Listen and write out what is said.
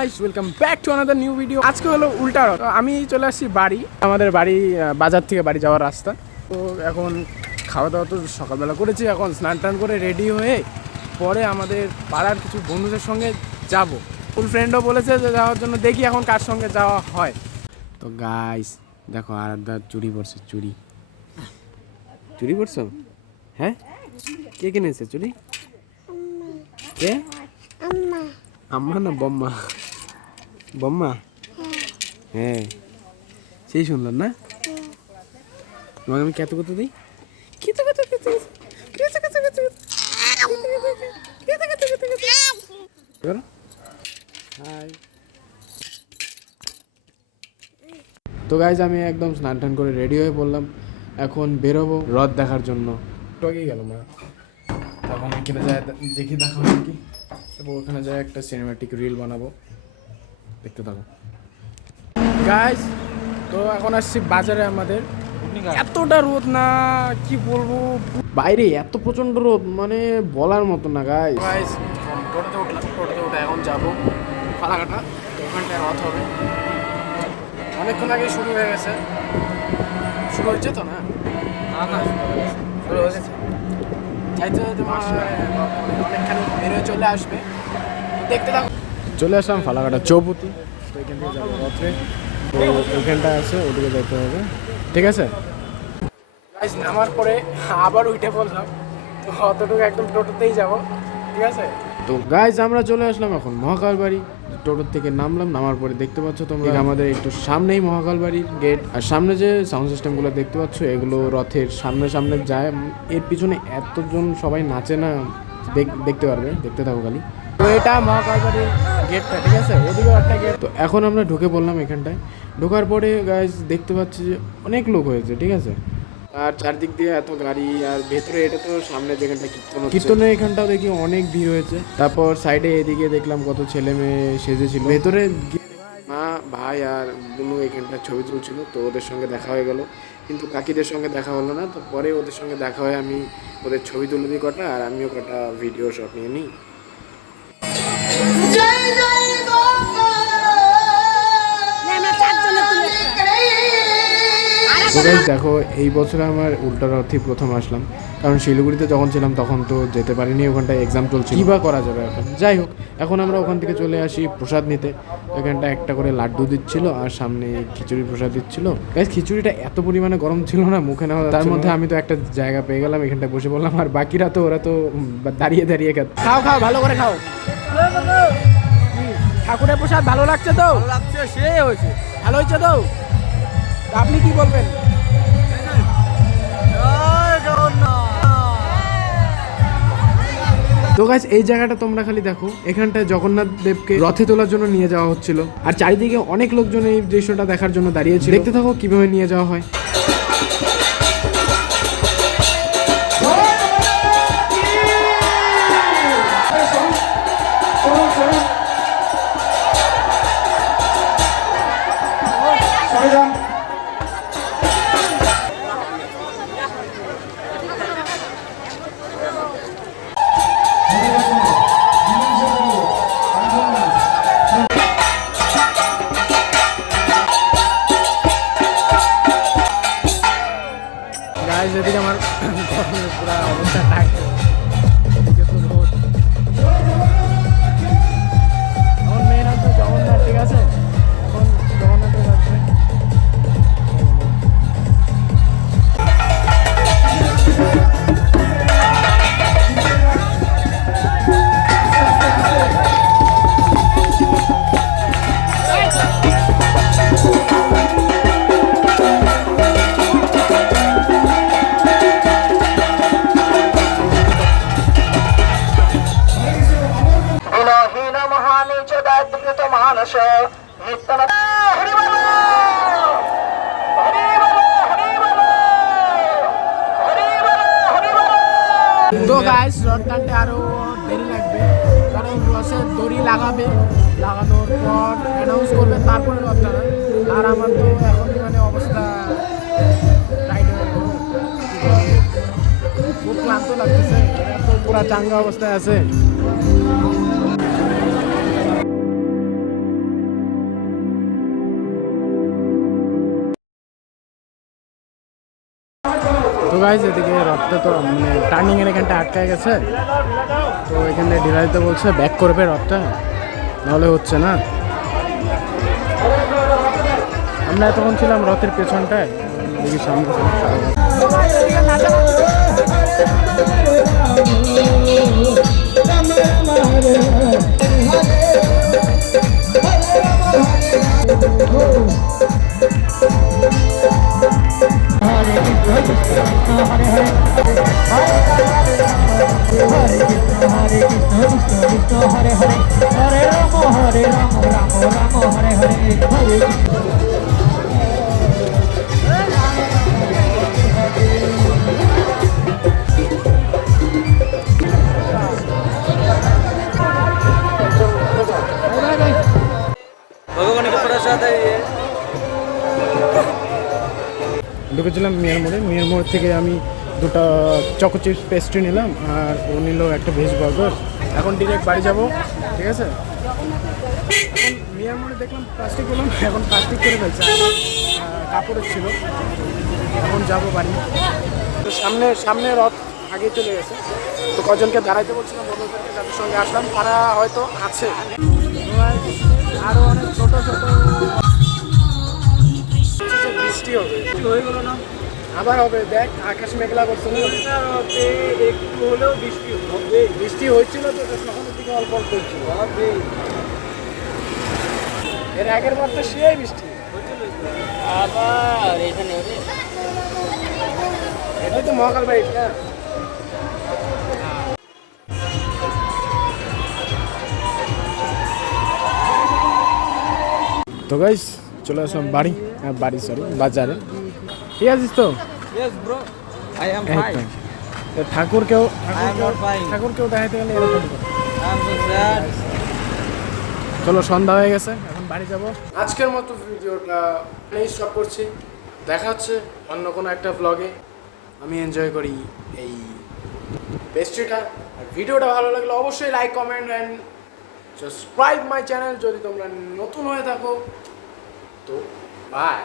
Guys welcome back to another new video. আজকে হলো উল্টা রথ। আমি চলে আসছি বাড়ি, আমাদের বাড়ি বাজার থেকে বাড়ি যাওয়ার রাস্তা। তো এখন খাওয়া দাওয়া তো সকালবেলা করেছি, এখন স্নান টান করে রেডি হয়ে পরে আমাদের পাড়ার কিছু বন্ধুদের সঙ্গে যাব। ফুল ফ্রেন্ডও বলেছে যে যাওয়ার জন্য, দেখি এখন কার সঙ্গে যাওয়া হয়। তো গাইস দেখো আরাধ্যা চুরি পড়ছে, চুরি পড়ছো? হ্যাঁ, কে কিনেছে চুরি? কে? আম্মা না বম্মা? বম্মা, হ্যাঁ সেই সুন্দর না? তোমাকে আমি কত দিই? তো গাইজ আমি একদম স্নান টান করে রেডি হয়ে পড়লাম, এখন বেরোবো রথ দেখার জন্য। টগেই গেল মা, তখন এখানে যায় দেখি দেখাবো কি, তারপর ওখানে যায় একটা সিনেমাটিক রিল বানাবো, দেখতে থাকো গাইজ। তো এখন আসছি বাজারে। আমাদের এতটা রোদ না, কি বলবো, বাইরে এত প্রচন্ড রোদ, মানে বলার মতো না গাইজ। গাইজ টোটোতে উঠলাম, টোটোতে উঠে এখন যাবো ফালাকাটা। তো ওখানটায় রথ হবে, অনেকক্ষণ আগে শুরু হয়ে গেছে। শুরু হচ্ছে তো না? শুরু হয়ে গেছে। যাইতে যাইতে অনেকখানি বেরোয় চলে আসবে, দেখতে থাকো। চলে আসলাম ফালাকাটা চৌপতি। তো এখান থেকে যাবো রথে, তো ওইখানটা আছে, ওদিকে যেতে হবে, ঠিক আছে? নামার পরে আবার উঠে পড়লাম, তো অতটুকু একদম টোটোতেই যাবো, ঠিক আছে? তো গাইজ আমরা চলে আসলাম এখন মহাকাল বাড়ি। টোটোর থেকে নামলাম, নামার পরে দেখতে পাচ্ছ তোমরা আমাদের একটু সামনেই মহাকাল বাড়ির গেট। আর সামনে যে সাউন্ড সিস্টেমগুলো দেখতে পাচ্ছ, এগুলো রথের সামনে সামনে যায়। এর পিছনে এতজন সবাই নাচে না, দেখতে পারবে, দেখতে থাকো খালি। তো এটা মহাকাল বাড়ির গেটটা, ঠিক আছে? ওদিকেও একটা গেট। তো এখন আমরা ঢুকে পড়লাম এখানটায়। ঢোকার পরে গাইজ দেখতে পাচ্ছি যে অনেক লোক হয়েছে, ঠিক আছে? আর চারদিক দিয়ে এত গাড়ি, আর ভেতরে এটা তো সামনে যেখানটা কীর্তনের এখানটাও দেখি অনেক ভিড় হয়েছে। তারপর সাইডে এদিকে দেখলাম কত ছেলে মেয়ে সেজেছিল। ভেতরে মা ভাই আর বুনু এখানটা ছবি তুলছিল, তো ওদের সঙ্গে দেখা হয়ে গেল, কিন্তু কাকিদের সঙ্গে দেখা হলো না। তো পরে ওদের সঙ্গে দেখা হয়, আমি ওদের ছবি তুলে দিই কটা, আর আমিও কটা ভিডিও শট নিয়ে নিই। তো গাইস দেখো, এই বছরে আমার উল্টা রথই প্রথম আসলাম, কারণ শিলিগুড়িতে যখন ছিলাম তখন তো যেতে পারিনি, ওখানটায় এক্সাম চলছিল, কী বা করা যাবে এখন। যাই হোক, এখন আমরা ওখান থেকে চলে আসি প্রসাদ নিতে। ওইখানটা একটা করে লাড্ডু দিচ্ছিল, আর সামনে খিচুড়ি প্রসাদ দিচ্ছিল। গাইস খিচুড়িটা এত পরিমাণে গরম ছিল না, মুখে নেওয়া, তার মধ্যে আমি তো একটা জায়গা পেয়ে গেলাম, এখানটায় বসে পড়লাম। আর বাকিরা তো ওরা তো দাঁড়িয়ে দাঁড়িয়ে খাও ভালো করে খাও। ঠাকুরের প্রসাদ ভালো লাগছে তো? সে হয়েছে, ভালো হয়েছে তো? আপনি কি বলবেন? তো গাইস এই জায়গাটা তোমরা খালি দেখো, এখানটায় জগন্নাথ দেবকে রথে তোলার জন্য নিয়ে যাওয়া হচ্ছিল, আর চারিদিকে অনেক লোকজন এই দৃশ্যটা দেখার জন্য দাঁড়িয়েছিল। দেখতে থাকো কিভাবে নিয়ে যাওয়া হয়। এদিকে আমার গরমে পুরো অবস্থা থাকবে, এদিকে তো রোদ। এখন মেন হচ্ছে জগন্নাথ, ঠিক আছে? এখন জগন্নাথের যাচ্ছে। তো গাইস রথ টানতে আরো দেরি লাগবে, কারণ রথের দড়ি লাগাবে, লাগানোর পর অ্যানাউন্স করবে, তারপরে রথ টানা। আর আমার তো এখনই মানে অবস্থা টাইট হয়ে গেল, খুব ক্লান্ত লাগতেছে, তো পুরা চাঙ্গা অবস্থায় আছে। তো গাইজ এদিকে রথটা তো মানে টার্নিংয়ের এখানটা আটকায় গেছে, তো এখানে ঢিলা দিতে বলছে, ব্যাক করবে রথটা, নাহলে হচ্ছে না। আমরা এতক্ষণ ছিলাম রথের পেছনটায়, দেখি সামনে ঢুকেছিলাম মিয়ার মোড় থেকে আমি দুটো চকো চিপস পেস্ট্রি নিলাম, আর ও নিল একটা ভেজ বার্গার। এখন ডিরেক্ট বাড়ি যাব, ঠিক আছে। এখন মিয়ার মোড়ে দেখলাম প্লাস্টিক বললাম, এখন প্লাস্টিক করে ফেলছে, কাপড়ের ছিল। এখন যাব বাড়ি। তো সামনে রথ আগে চলে গেছে, তো কজনকে দাঁড়াইতে বলছিলাম বন্ধুদেরকে, যাদের সঙ্গে আসলাম তারা হয়তো আছে, আরও অনেক ছোটো বৃষ্টি হবে, হয়ে গেল না, আবার হবে। দেখ আকাশ মেঘলা করছে না, একটু হলেও বৃষ্টি হয়েছিল তো সকালের দিকে অল্প অল্প হচ্ছিল, এর আগের বার তো সেই বৃষ্টি আবার এখানে হবে। এটাই তো মহাকাল বাইট না। তো গাইস চলে আসলাম বাড়ি সরি বাজারে, ঠিক আছিস তো? Yes, bro. I am fine. ঠাকুরকেও দেখাইতে গেলে এরকম করে। I'm so sad. চলো সন্ধ্যা হয়ে গেছে, এখন বাড়ি যাব। আজকের মতো ভিডিওটা এখানেই স্টপ করছি, দেখা হচ্ছে অন্য কোনো একটা ব্লগে। আমি এনজয় করি এই পেস্ট্রিটা। আর ভিডিওটা ভালো লাগলে অবশ্যই like comment and subscribe my channel যদি তোমরা নতুন হয়ে থাকো। তো বাই।